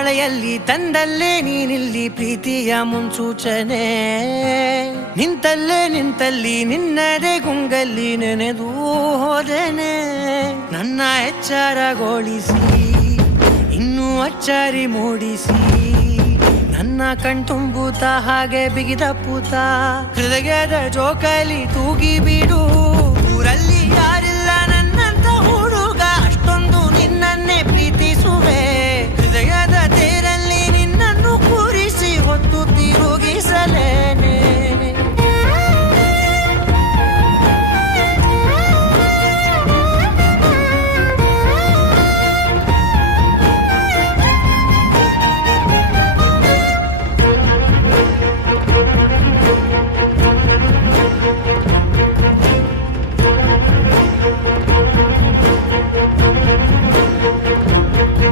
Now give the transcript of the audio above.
ಮಳೆಯಲ್ಲಿ ತಂದಲ್ಲೇ ನೀನಿಲ್ಲಿ ಪ್ರೀತಿಯ ಮುನ್ಸೂಚನೆ ನಿಂತಲ್ಲಿ ನಿನ್ನದೇ ಗುಂಗಲ್ಲಿ ನೆನೆದು ಹೋದನೆ ನನ್ನ ಎಚ್ಚರಗೊಳಿಸಿ ಇನ್ನೂ ಅಚ್ಚರಿ ಮೂಡಿಸಿ ನನ್ನ ಕಣ್ತುಂಬುತ್ತ ಹಾಗೆ ಬಿಗಿದ ಪೂತ ಹೃದಯದ ಜೋಕಾಲಿ ತೂಗಿ ಬಿಡು